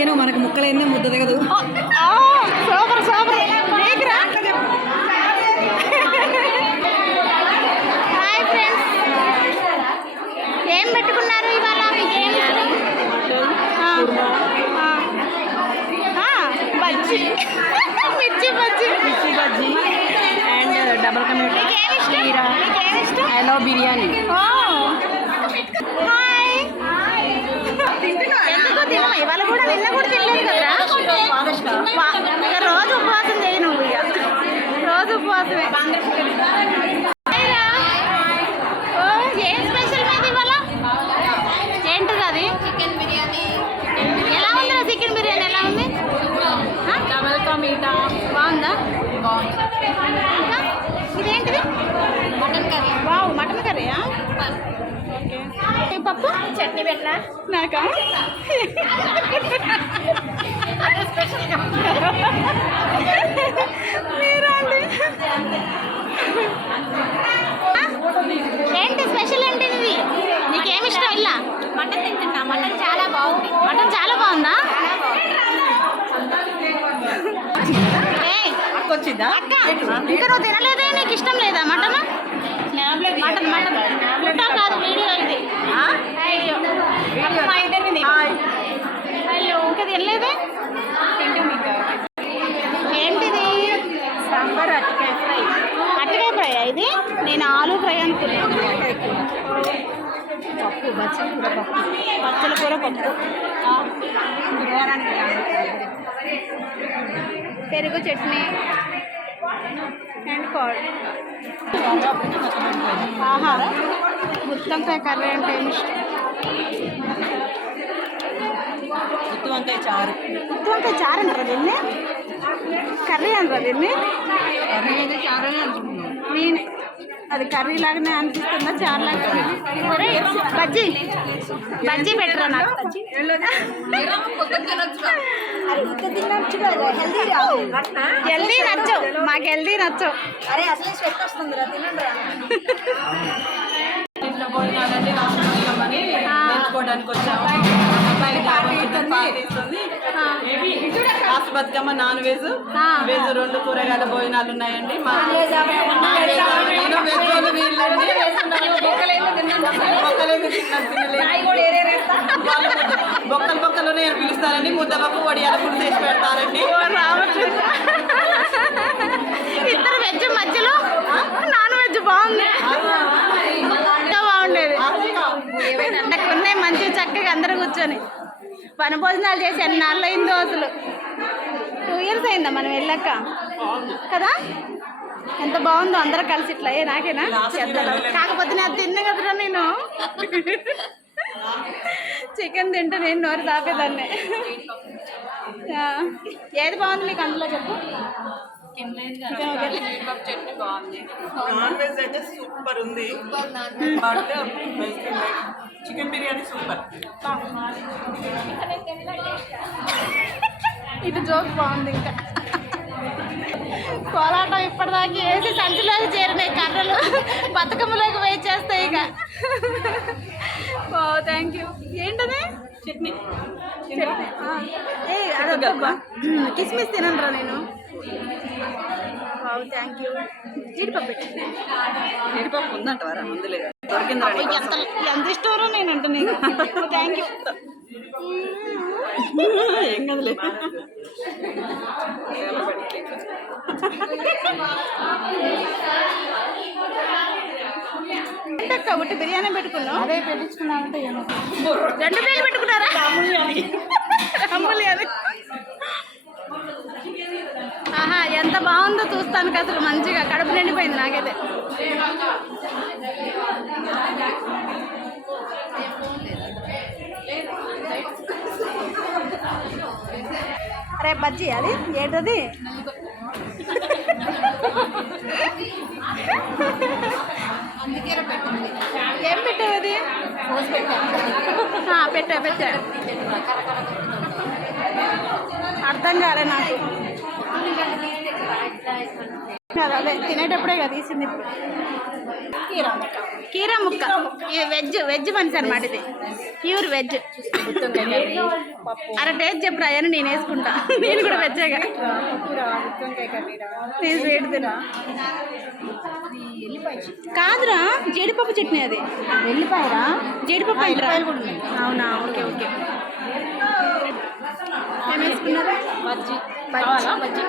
Chicken మనకు ముక్కలైందే ముద్ద దిగదు. Super super. హాయ్ ఫ్రెండ్స్, ఏం పెట్టుకున్నారు ఇవాళ? మీకు ఏం బజ్జీ, మిర్చి బజ్జీ, అండ్ డబల్ కమీట, ఐ లవ్ బిర్యానీ. హాయ్, ఎందుకు తినమా? ఇవాళ కూడా నిన్న కూడా తినలేదు కదరా. రోజు ఉపవాసం చేయి నువ్వు, ఇక రోజు ఉపవాసమే. ఏం స్పెషల్ మీద ఇవాళ? ఏంటిది అది? చికెన్ బిర్యానీ. ఎలా ఉంది చికెన్ బిర్యానీ? ఎలా ఉంది? డబల్ కమీటా బాగుందా? ఇంకా ఇదేంటిది? Mutton curry. వావ్, మటన్ కర్రీయా? ఓకే. పప్పు చట్నీ పెట్టినా నాకా? మీరండి ఏంటి స్పెషల్? ఏంటి ఇది? నీకేమి ఇష్టం? ఇలా మటన్ తింటున్నా. మటన్ చాలా బాగుంది. మటన్ చాలా బాగుందా? వచ్చిందా అక్క? ఇంకా నువ్వు తినలేదే? నీకు ఇష్టం లేదా మటన్? మటన్ మటన్ ఫోటో కాదు, వీడియో ఇది. అయ్యో అయ్యో, ఇంకా తినలేదే? ఏంటిది? సాంబార్ అరటికాయ ఫ్రై. అరటికాయ ఫ్రై ఇది? నేను ఆలూ ఫ్రై అనుకున్నాను. పప్పు, బచ్చల కూర పప్పు. బచ్చల కూర పప్పు, పెరుగు చట్నీ అండ్ కర్డ్. ఆహార గుత్తంకాయ కర్రీ అంటే ఏమి ఇష్టం? గుత్తి వంకాయ చారు. గుత్తి వంకాయ చారు అంటారా దీన్ని? కర్రీ అంటారా దీన్ని? చారు అనుకుంటున్నాను నేను. అది కర్రీ లాగానే అనిపిస్తుందా? చారు లాగా? బజ్జీ బజ్జీ పెట్టరా నాకు? హెల్దీ నచ్చవు మాకు, హెల్దీ నచ్చవు. అరే అసలే స్వెట్ వస్తుంది రా, తినండి రా. ఇంట్లో భోజనాలంటే రాష్ట్రంలోని నేర్చుకోవడానికి వచ్చాము. అబ్బాయి పాటిస్తుంది. రాష్ట్ర బతుకమ్మ నాన్ వెజ్, వెజ్ 2 కూరగాయల భోజనాలు ఉన్నాయండి. మా వెజ్ వీళ్ళండి బొక్కలు బొక్కలు నేను పిలుస్తానండి. ముద్దపప్పు వడియాల పులుసు చేసి పెడతారండి. ఇద్దరు వెజ్ మధ్యలో నాన్ వెజ్ బాగుంది, బాగుండేది. నాకు ఉన్నాయి మంచి చక్కగా అందరూ కూర్చొని పని భోజనాలు చేసి ఎన్నాళ్ళు అయిందో అసలు. 2 years అయిందా మనం వెళ్ళాక కదా? ఎంత బాగుందో అందరూ కలిసి ఇట్లా. నాకేనా? కాకపోతే నేను తిన్నా కదరా నేను. చికెన్ తింటే నేను నోరు తాపేదాన్ని. ఏది బాగుంది మీకు అందులో చెప్పు? నాన్ వెజ్ అయితే సూపర్ ఉంది, బట్ చికెన్ బిర్యానీ సూపర్. ఇది జోక్ బాగుంది. ఇంకా కోలాటం ఇప్పటిదాకా వేసి సంచిలోకి చేరినాయి కర్రలు, బతుకమ్మలోకి వెయిట్ చేస్తాయి ఇక. ఓ థ్యాంక్ యూ. ఏంటది? చట్నీ. ఏ అదబ్బా, కిస్మిస్ తినరా నేను. Wow thank you. జీడిపప్పు జీడిపప్పు ఉందంటారా? ముందులే ఎంత ఇష్టమో నేను అంటే నీకు. Thank you. ఏం కదలే. ఒకటి బిర్యానీ పెట్టుకున్నాం, అదే పెట్టించుకున్నామంటే 2 వేలు పెట్టుకున్నారా? అమ్ములి అది. ఆహా, ఎంత బాగుందో చూస్తానికి అసలు. మంచిగా కడుపు నిండిపోయింది నాకైతే. అరే బజ్జీ అది ఏంటది? ఏం పెట్టావు అది? పెట్టా అర్థం కాలే నాకు. అదే తినేటప్పుడే కదా తీసింది ఇప్పుడు. కీరా ముక్క ఇది వెజ్ మనిషి అనమాట. ఇది ప్యూర్ వెజ్. అరే టేస్ట్ చెప్పురా అని నేను వేసుకుంటా. నేను కూడా వెజ్జేగా. నేను స్వీట్ తినా. కాదురా జీడిపప్పు చట్నీ అది. వెళ్ళిపోయారా? జీడిపప్పు అంటారా? కూడా ఉన్నాయి. అవునా? Okay okay. ఏం వేసుకున్నారు? బజ్జీ. బజ్జీ.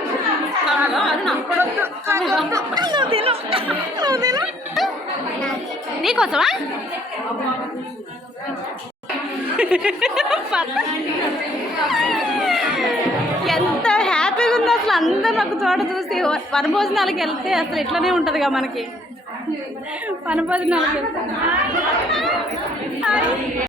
నువ్వు తిను. నీకోసమా? ఎంత హ్యాపీగా ఉందో అసలు. అందరూ ఒక చోట చూసి వనభోజనాలకు వెళ్తే అసలు ఇట్లనే ఉంటుందిగా మనకి. వనభోజనాలకు వెళ్తే